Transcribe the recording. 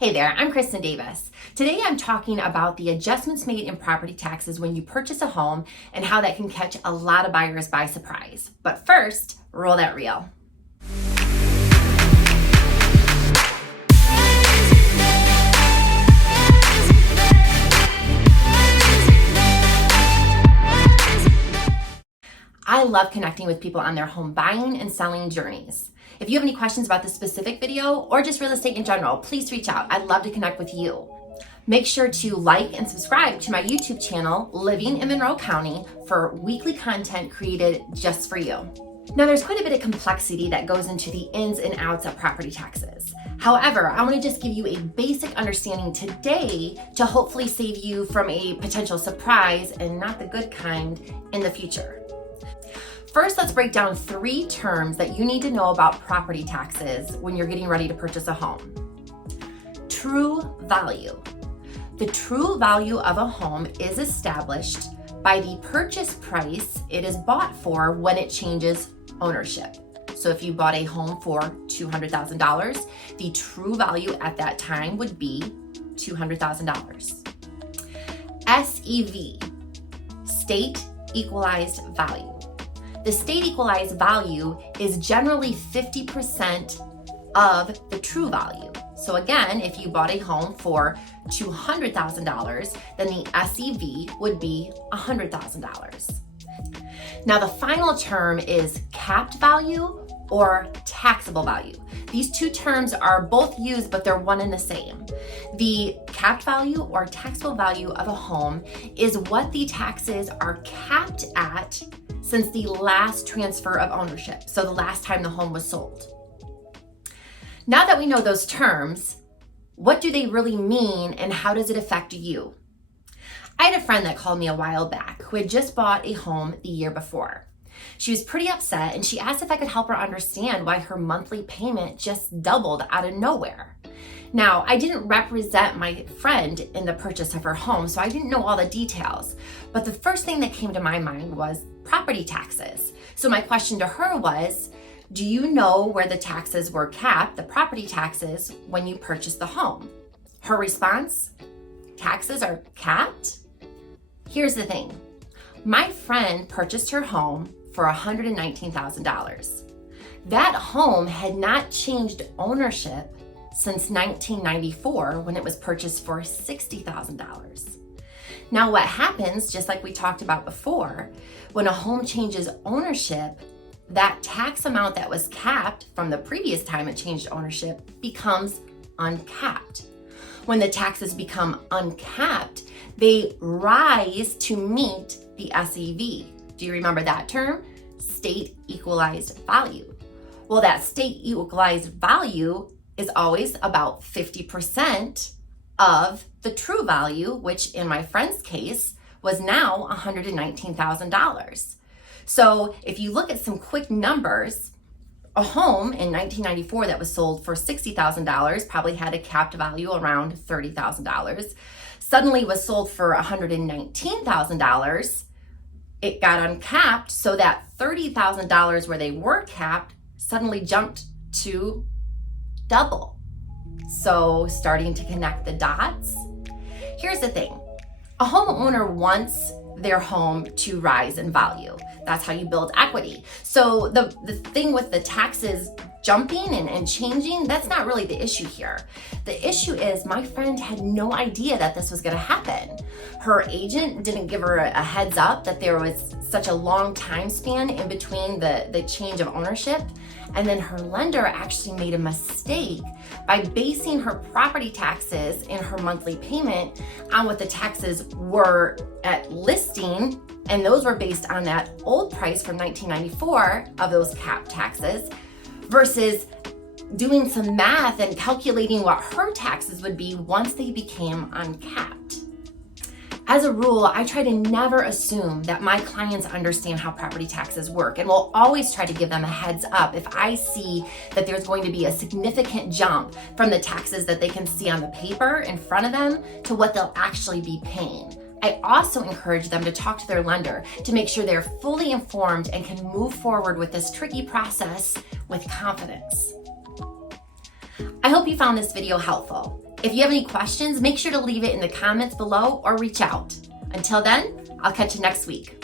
Hey there, I'm Kristen Davis. Today I'm talking about the adjustments made in property taxes when you purchase a home and how that can catch a lot of buyers by surprise. But first, roll that reel. I love connecting with people on their home buying and selling journeys. If you have any questions about this specific video or just real estate in general, please reach out. I'd love to connect with you. Make sure to like and subscribe to my YouTube channel, Living in Monroe County, for weekly content created just for you. Now, there's quite a bit of complexity that goes into the ins and outs of property taxes. However, I want to just give you a basic understanding today to hopefully save you from a potential surprise, and not the good kind, in the future. First, let's break down 3 terms that you need to know about property taxes when you're getting ready to purchase a home. True value. The true value of a home is established by the purchase price it is bought for when it changes ownership. So if you bought a home for $200,000, the true value at that time would be $200,000. SEV, state equalized value. The state equalized value is generally 50% of the true value. So again, if you bought a home for $200,000, then the SEV would be $100,000. Now, the final term is capped value or taxable value. These 2 terms are both used, but they're one and the same. The capped value or taxable value of a home is what the taxes are capped at since the last transfer of ownership, so the last time the home was sold. Now that we know those terms, what do they really mean and how does it affect you? I had a friend that called me a while back who had just bought a home the year before. She was pretty upset and she asked if I could help her understand why her monthly payment just doubled out of nowhere. Now, I didn't represent my friend in the purchase of her home, so I didn't know all the details. But the first thing that came to my mind was property taxes. So my question to her was, do you know where the taxes were capped, the property taxes, when you purchased the home? Her response, taxes are capped? Here's the thing. My friend purchased her home for $119,000. That home had not changed ownership since 1994 when it was purchased for $60,000. Now, what happens, just like we talked about before, when a home changes ownership, that tax amount that was capped from the previous time it changed ownership becomes uncapped. When the taxes become uncapped, they rise to meet the SEV. Do you remember that term? State equalized value. Well, that state equalized value is always about 50% of the true value, which in my friend's case was now $119,000. So if you look at some quick numbers, a home in 1994 that was sold for $60,000 probably had a capped value around $30,000. Suddenly was sold for $119,000. It got uncapped, so that $30,000 where they were capped suddenly jumped to double. So starting to connect the dots. Here's the thing. A homeowner wants their home to rise in value. That's how you build equity. So the thing with the taxes jumping and changing, that's not really the issue here. The issue is my friend had no idea that this was gonna happen. Her agent didn't give her a heads up that there was such a long time span in between the change of ownership. And then her lender actually made a mistake by basing her property taxes in her monthly payment on what the taxes were at listing. And those were based on that old price from 1994 of those capped taxes, versus doing some math and calculating what her taxes would be once they became uncapped. As a rule, I try to never assume that my clients understand how property taxes work, and will always try to give them a heads up if I see that there's going to be a significant jump from the taxes that they can see on the paper in front of them to what they'll actually be paying. I also encourage them to talk to their lender to make sure they're fully informed and can move forward with this tricky process with confidence. I hope you found this video helpful. If you have any questions, make sure to leave it in the comments below or reach out. Until then, I'll catch you next week.